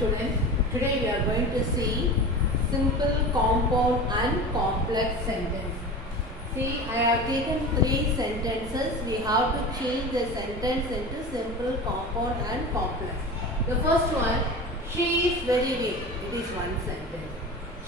students. Today we are going to see simple, compound and complex sentence. See, I have taken 3 sentences. We have to change the sentence into simple, compound and complex. The first one, she is very weak. It is one sentence.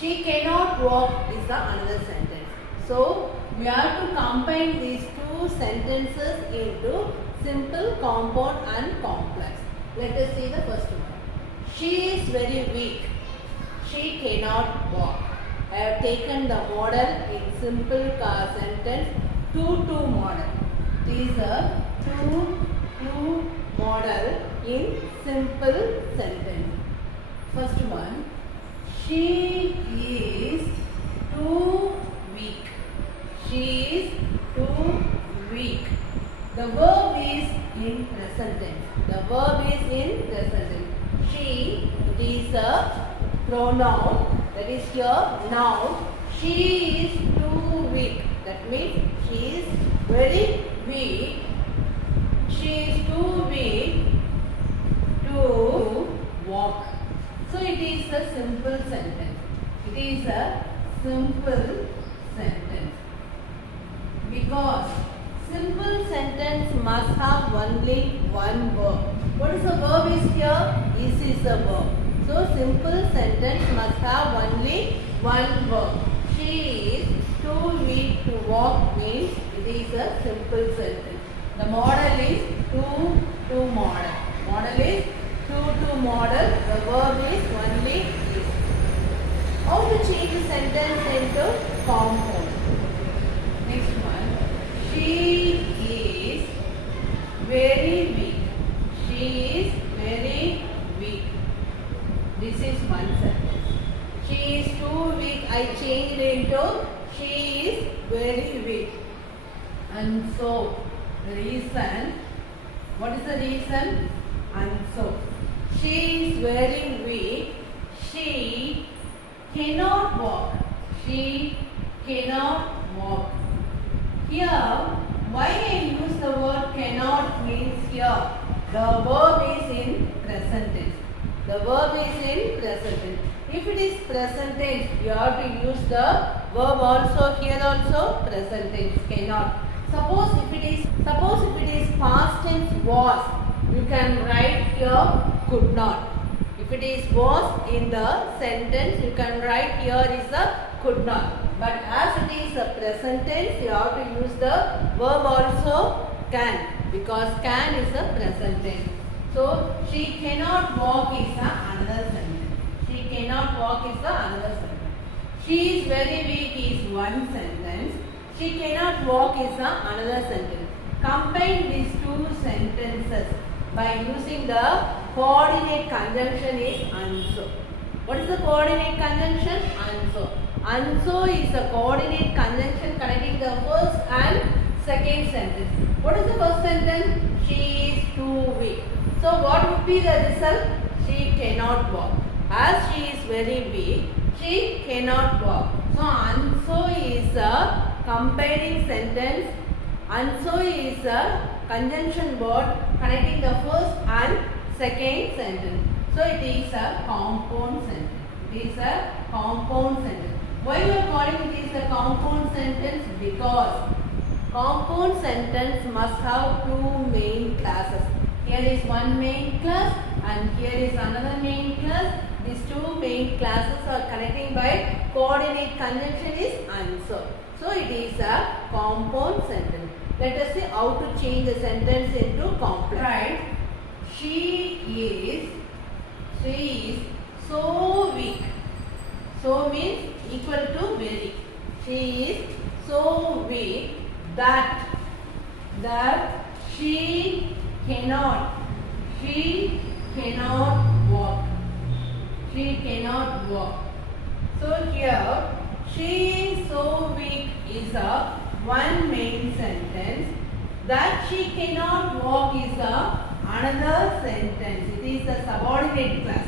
She cannot walk is the another sentence. So, we have to combine these 2 sentences into simple, compound and complex. Let us see the first one. She is very weak. She cannot walk. I have taken the model in simple sentence 2-2 model. It is a 2-2 model in simple sentence. First one. She is too weak. She is too weak. The verb is in present tense. The verb is in present tense. She, it is a pronoun, that is here noun. She is too weak. That means she is very weak. She is too weak to walk. So it is a simple sentence. It is a simple sentence. Because simple sentence must have only one verb. What is the verb is here? Is a verb. So simple sentence must have only one verb. She is too weak to walk means it is a simple sentence. The model is 2-2 model. Model is 2-2 model. The verb is only is. How to change the sentence into compound? Next one. She is very weak. She is very weak. This is one sentence. She is too weak. I changed it into she is very weak. And so, the reason, what is the reason? And so, she is very weak. She cannot walk. She cannot walk. Here, why I use the word cannot means here, the verb is in present tense. The verb is in present tense. If it is present tense, you have to use the verb also, here also present tense, cannot. Suppose if it is past tense was, you can write here could not. If it is was in the sentence, you can write here is the could not. But as it is a present tense, you have to use the verb also can, because can is a present tense. So, she cannot walk is another sentence. She cannot walk is another sentence. She is very weak is one sentence. She cannot walk is another sentence. Combine these 2 sentences by using the coordinate conjunction is anso. What is the coordinate conjunction? Anso. Anso is a coordinate conjunction connecting the first and second sentence. What is the first sentence? She is too weak. So what would be the result? She cannot walk. As she is very weak, she cannot walk. So anso is a comparing sentence. Anso is a conjunction word connecting the first and second sentence. So it is a compound sentence. It is a compound sentence. Why we are calling it is a compound sentence? Because compound sentence must have 2 main classes. Here is one main class and here is another main class. These 2 main classes are connecting by coordinate conjunction is anso. So it is a compound sentence. Let us see how to change the sentence into complex. Right. She is so weak. So means equal to very. She is so weak that she cannot walk. She cannot walk. So here, she is so weak is a one main sentence. That she cannot walk is another sentence. It is a subordinate class.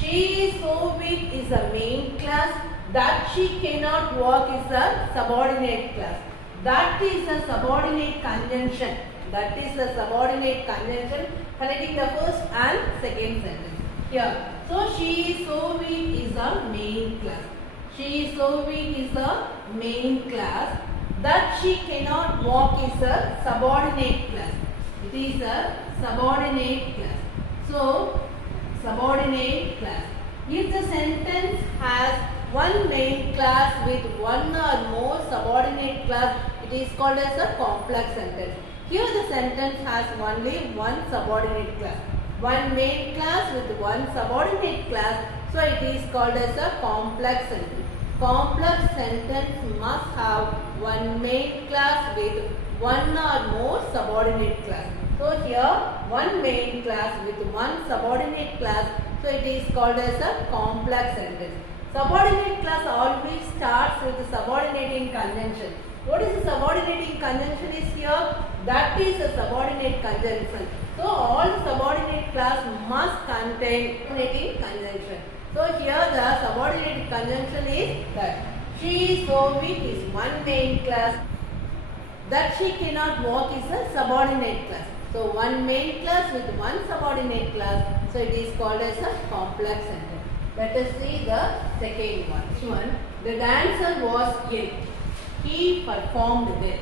She is so weak is a main class. That she cannot walk is a subordinate class. That is a subordinate conjunction. That is the subordinate conjunction connecting the first and second sentence. Here, So she is so weak is the main class. She is so weak is the main class. That she cannot walk is a subordinate class. It is a subordinate class. So subordinate class. If the sentence has one main class with one or more subordinate class, it is called as a complex sentence. Here the sentence has only one subordinate class. One main class with one subordinate class. So it is called as a complex sentence. Complex sentence must have one main class with one or more subordinate class. So here one main class with one subordinate class. So it is called as a complex sentence. Subordinate class always starts with the subordinating conjunction. What is the subordinating conjunction is here? That is a subordinate conjunction. So all the subordinate class must contain subordinating conjunction. So here the subordinating conjunction is that. She is so weak is one main class. That she cannot walk is a subordinate class. So one main class with one subordinate class. So it is called as a complex sentence. Let us see the second one. The dancer was ill. He performed well.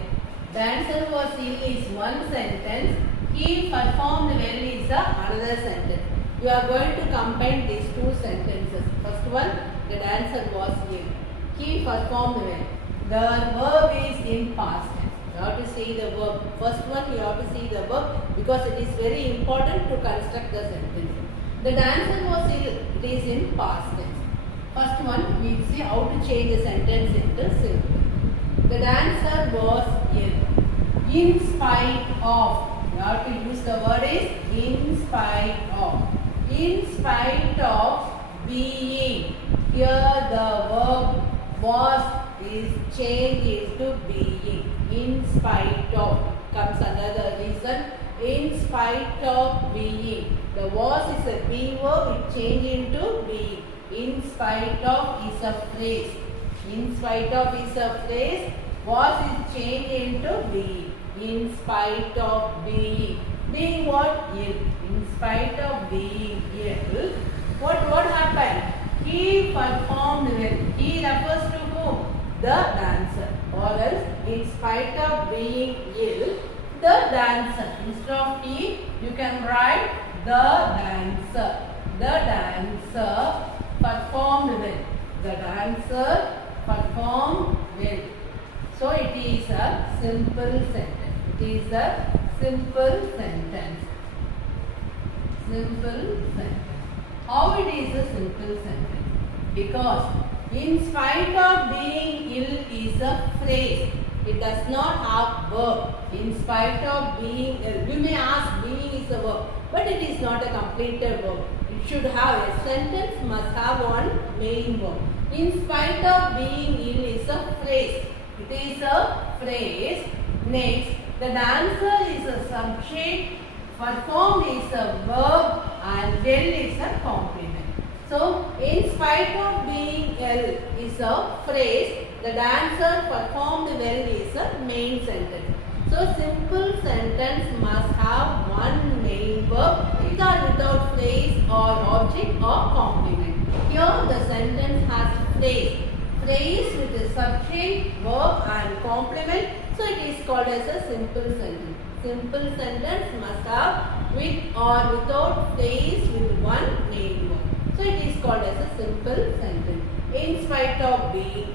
Dancer was ill is one sentence. He performed well is another sentence. You are going to combine these two sentences. First one, the dancer was ill. He performed well. The verb is in past tense. You have to see the verb. First one you have to see the verb because it is very important to construct the sentence. The dancer was ill. It is in past tense. First one we will see how to change the sentence into simple. The dancer was ill. In spite of. You have to use the word is in spite of. In spite of being. Here the verb was is changed into being. In spite of comes under the reason. In spite of being. The was is a be verb, it changed into being. In spite of is a phrase. In spite of is a phrase. Was is changed into being. In spite of being. Being what? Ill. In spite of being ill. What happened? He performed well. He refers to whom? The dancer. Or else, in spite of being ill, the dancer. Instead of he, you can write the dancer. The dancer performed well. The dancer performed well. So it is a simple sentence. It is a simple sentence. Simple sentence. How it is a simple sentence? Because in spite of being ill is a phrase. It does not have verb. In spite of being ill. You may ask being is a verb. But it is not a completed verb. It should have a sentence must have one main verb. In spite of being ill is a phrase. It is a phrase. Next, the dancer is a subject, performed is a verb and well is a complement. So, in spite of being ill is a phrase, the dancer performed well is a main sentence. So, simple sentence must have one main verb with or without phrase or object or complement. Here the sentence has phrase. Phrase with a subject, verb and complement. So it is called as a simple sentence. Simple sentence must have with or without phrase with one main verb. So it is called as a simple sentence. In spite of being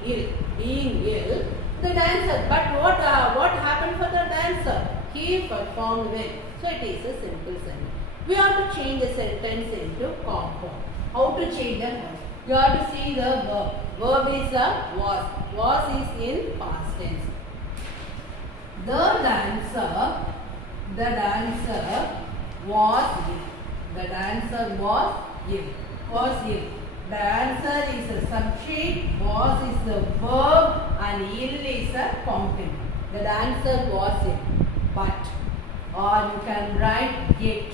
ill, the dancer. But what happened for the dancer? He performed well. So it is a simple sentence. We have to change the sentence into compound. How to change the verb? You have to see the verb. Verb is a was. Was is in past tense. The dancer was ill. The dancer was ill. Was ill. Dancer is a subject, was is the verb and ill is a complement. The dancer was ill. But or you can write yet.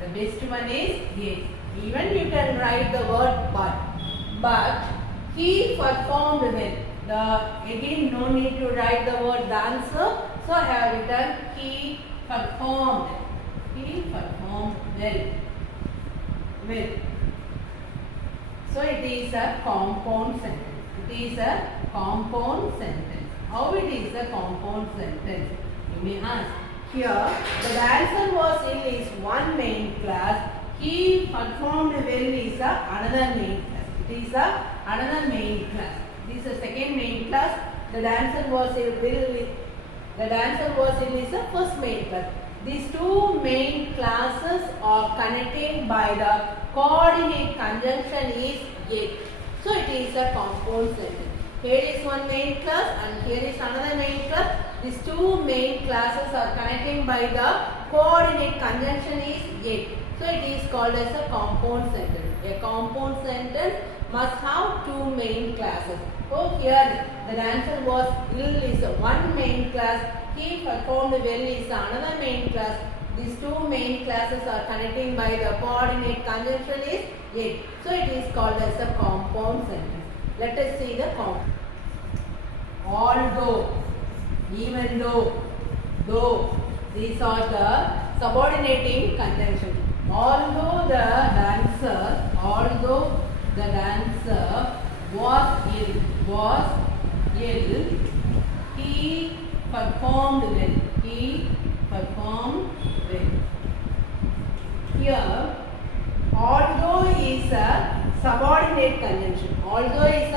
The best one is yet. Even you can write the word but he performed well. Again no need to write the word dancer. So I have written he performed. He performed well. it is a compound sentence. It is a compound sentence. How it is a compound sentence? You may ask. Here, the dancer was ill is one main class. He performed well is another main class. It is another main class. This is the second main class. The dancer was ill. The dancer was ill is the first main class. These two main classes are connected by the coordinate conjunction is yet. So it is a compound sentence. Here is one main class and here is another main class. These two main classes are connecting by the coordinate conjunction is yet. So it is called as a compound sentence. A compound sentence must have two main classes. So here the dancer was ill is one main class. He performed well is another main class. These two main classes are connecting by the coordinate conjunction is yet. So it is called as a compound sentence. Let us see the compound. Although, even though, though, these are the subordinating conjunction. Although the dancer was ill, he performed well. Here, although is a subordinate conjunction. Although is a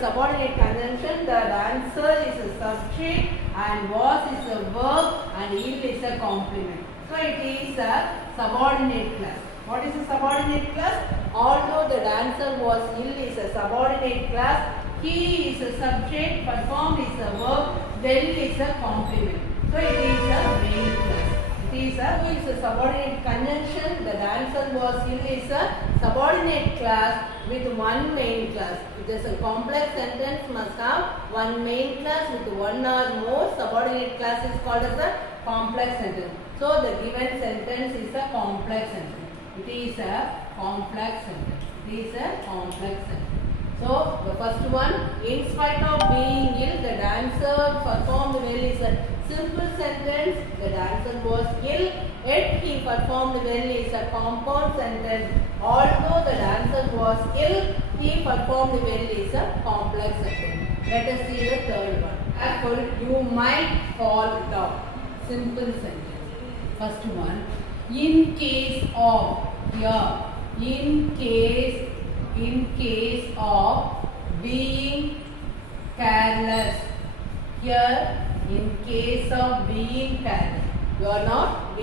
subordinate conjunction, the dancer is a subject and was is a verb and ill is a complement. So it is a subordinate class. What is a subordinate class? Although the dancer was ill is a subordinate class. He is a subject, performed is a verb, well is a complement. So it is a main class. It is a subordinate conjunction. The dancer was ill is a subordinate class with one main class. It is a complex sentence must have one main class with one or more subordinate class is called as a complex sentence. So the given sentence is a complex sentence. It is a complex sentence. It is a complex sentence. So the first one, in spite of being ill, the dancer performed well is a simple sentence. The dancer was ill, yet he performed well is a compound sentence. Although the dancer was ill, he performed well is a complex sentence. Let us see the third one. Careful, you might fall down. Simple sentence. First one, in case of, here, in case of being careless. Here, in case of being careless. You are not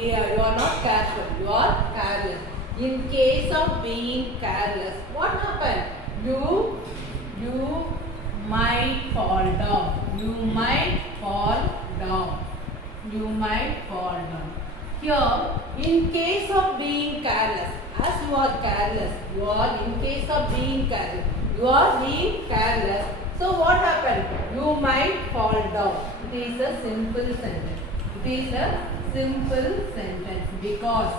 careful. You are careless. In case of being careless, what happened? You might fall down. You might fall down. You might fall down. Here, in case of being careless, as you are careless, you are in case of being careless. You are being careless. So what happened? You might fall down. It is a simple sentence. It is a simple sentence because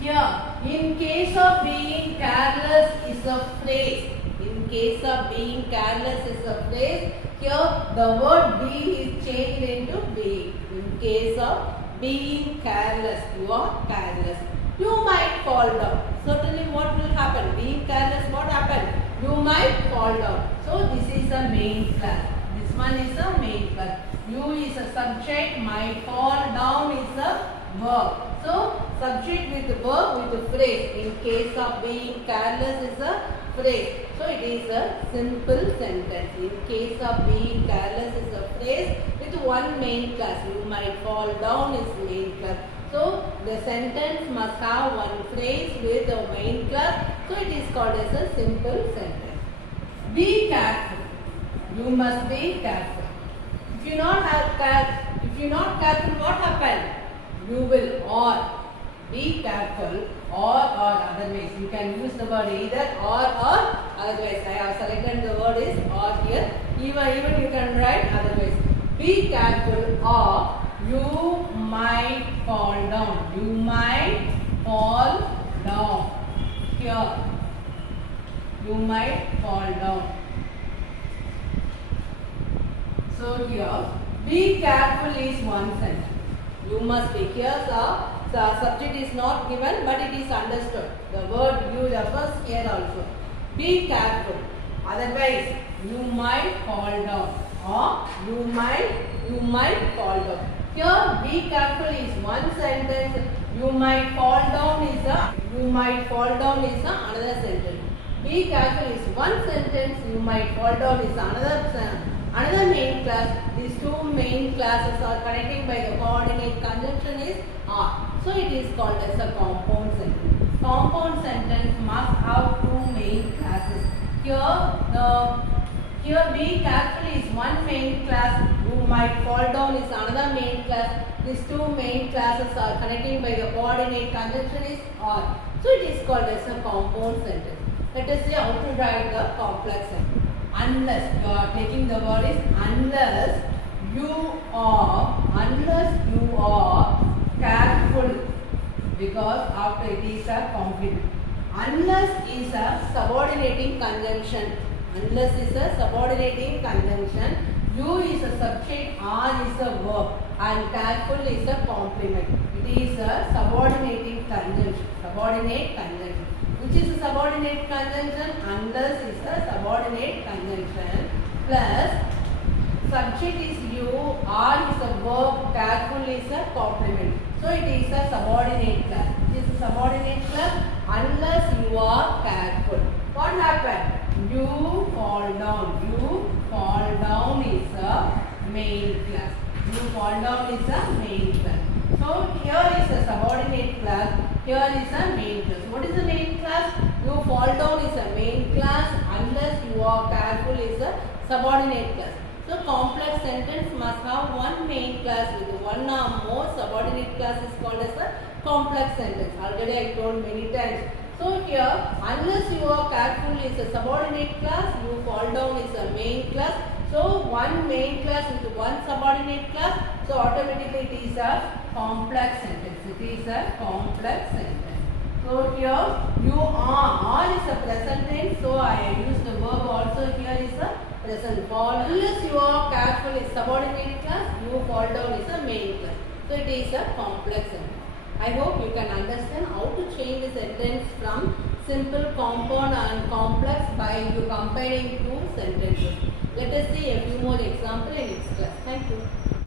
here, in case of being careless is a phrase. In case of being careless is a phrase. Here, the word be is changed into being. In case of being careless, you are careless. You might fall down. Certainly what will happen? Being careless, what happened? You might fall down. So this is a main class. This one is a main class. You is a subject, might fall down is a verb. So subject with the verb with the phrase. In case of being careless is a phrase. So it is a simple sentence. In case of being careless is a phrase with one main class. You might fall down is main class. So the sentence must have one phrase with a main class. So it is called as a simple sentence. Be careful. You must be careful. If you not careful, what happen? You will or be careful or otherwise. You can use the word either or otherwise. I have selected the word is or here. Even you can write otherwise. Be careful or you might fall down. You might fall down. Here. You might fall down. So here, be careful is one sentence. You must be. Here's a subject is not given, but it is understood. The word you refers here also. Be careful, otherwise you might fall down, or you might fall down. Here, be careful is one sentence. You might fall down is another sentence. Be careful is one sentence. You might fall down is another main class. These two main classes are connecting by the coordinate conjunction is are. So it is called as a compound sentence. Compound sentence must have two main classes. Here be careful is one main class. You might fall down is another main class. These two main classes are connecting by the coordinate conjunction is are. So it is called as a compound sentence. Let us see how to write the complex sentence. Unless you are taking the word is unless you are careful, because after it is a complement. Unless is a subordinating conjunction. Unless is a subordinating conjunction. You is a subject, are is a verb, and careful is a complement. It is a subordinating conjunction. Subordinate conjunction. Which is a subordinate conjunction? Unless is a subordinate conjunction plus subject is you, are is a verb, careful is a complement. So it is a subordinate class. It is a subordinate class unless you are careful. What happened? You fall down. You fall down is a main class. You fall down is a main class. So here is a subordinate class. Here is a main class. What is the main class? You fall down is a main class unless you are careful is a subordinate class. So complex sentence must have one main class with one or more subordinate class is called as a complex sentence. Already I told many times. So here unless you are careful is a subordinate class, you fall down is a main class. So one main class with one subordinate class. So automatically it is a complex sentence. It is a complex sentence. So here you are is a present tense. So I use the verb also here is a present. Fall unless you are careful is subordinate class. You fall down is a main class. So it is a complex sentence. I hope you can understand how to change the sentence from simple, compound and complex by you combining two sentences. Let us see a few more examples in next class. Thank you.